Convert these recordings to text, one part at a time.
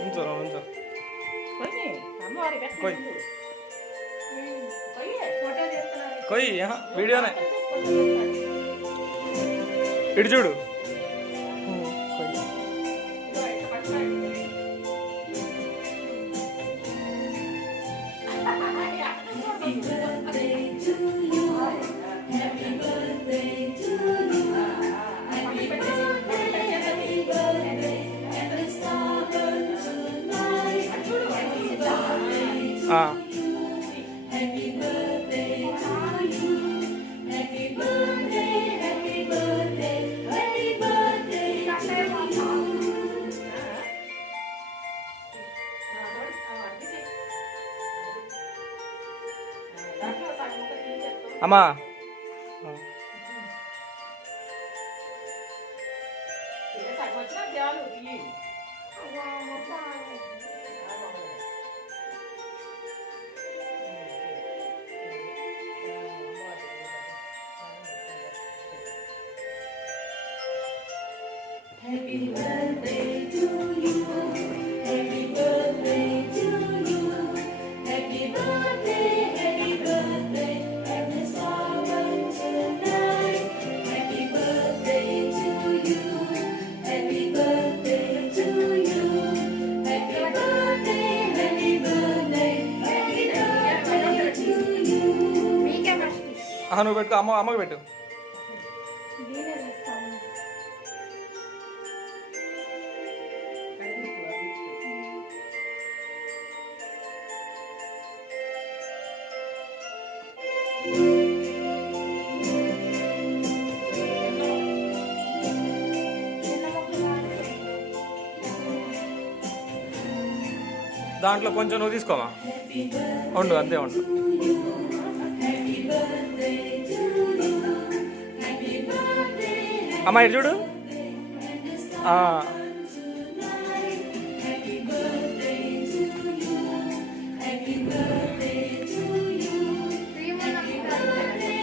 ఉంచరా ఉంచో కొయ్యి వీడియోనే ఇటు చూడు అమ్మా Happy birthday to you. Happy birthday to you. Happy birthday, happy birthday. Happy Savan tonight. Happy birthday to you. Happy birthday to you. Happy birthday, happy birthday. Happy birthday to you. నువ్వు పెట్టు అమ్మకి పెట్టు దాంట్లో కొంచెం నువ్వు తీసుకోమా ఉండు అంతే ఉండు అమ్మా ఇటు చూడు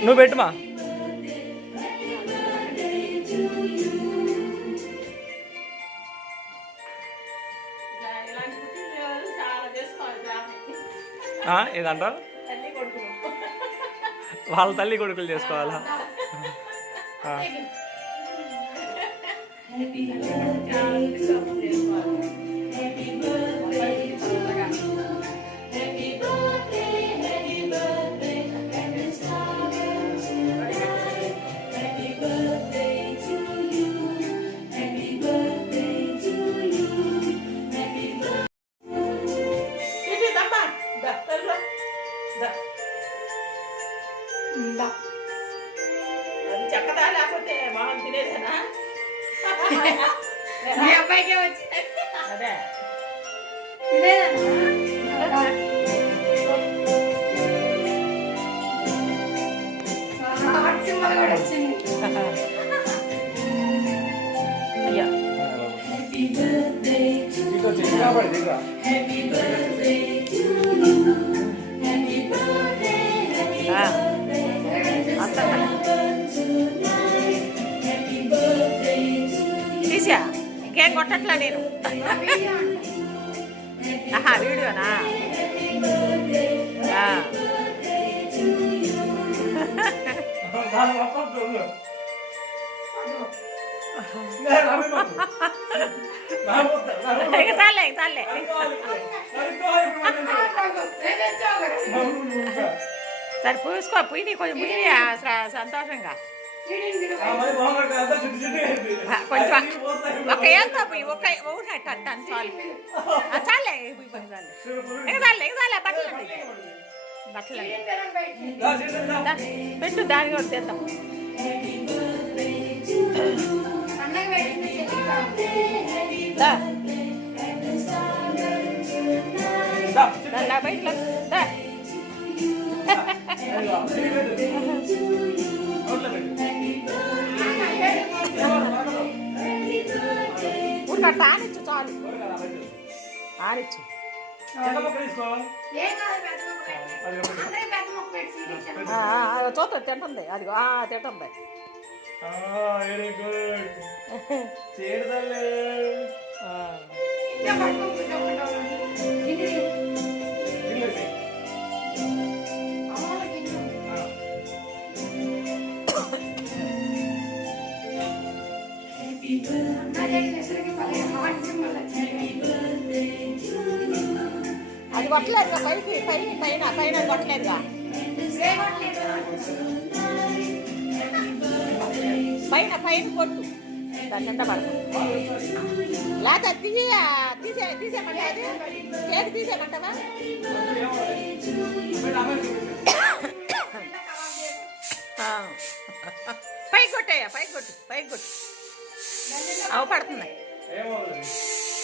నువ్వు పెట్టుమా ఏదంటావు వాళ్ళ తల్లి కొడుకులు చేసుకోవాలా అది చక్కదా లేకపోతే మామూలు తినేదేనా మీ అబ్బాయికే వచ్చి అదే తినేదేనా అయ్యా తీసా ఇంకేం కొట్టట్లా నేను ఆహా వీడియోనా చాలే చాలే సరే పూసుకో పుయ్యి కొంచెం పుయ్యి సంతోషంగా కొంచెం ఒక ఏళ్ళతో పోయి ఒక ఊరినట్టు చాలు చాలే ఇంకా చాలే ఇంకా చాలే బట్టలండి బట్టలండి పెట్టు దాని కూడా తెద్దాం బయట ఊరికట్ట ఆనిచ్చు చాలు ఆనిచ్చు చూద్దాం తింటుంది అది తింటుంది వెరీ గుడ్ అది కొట్టలేదుగా పైకి పైకి పైన పైన కొట్టలేదుగా పైన పైన కొట్టు దాని కింద పడుతుంది లేకపోతే తీసేయమంటే అది కేక్ తీసేయమంటావా పైకి కొట్టేయ్యా పైకి కొట్టు పైకి కొట్టు అవు పడుతుంది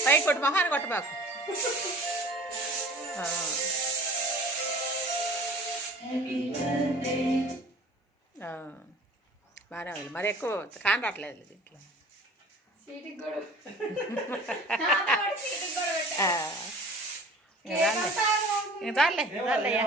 పైకి కొట్టు మొహాన్ని కొట్టు బాకు బాగానే ఉంది మరి ఎక్కువ కాని రావట్లేదు దీంట్లో చాలే చాలయ్యా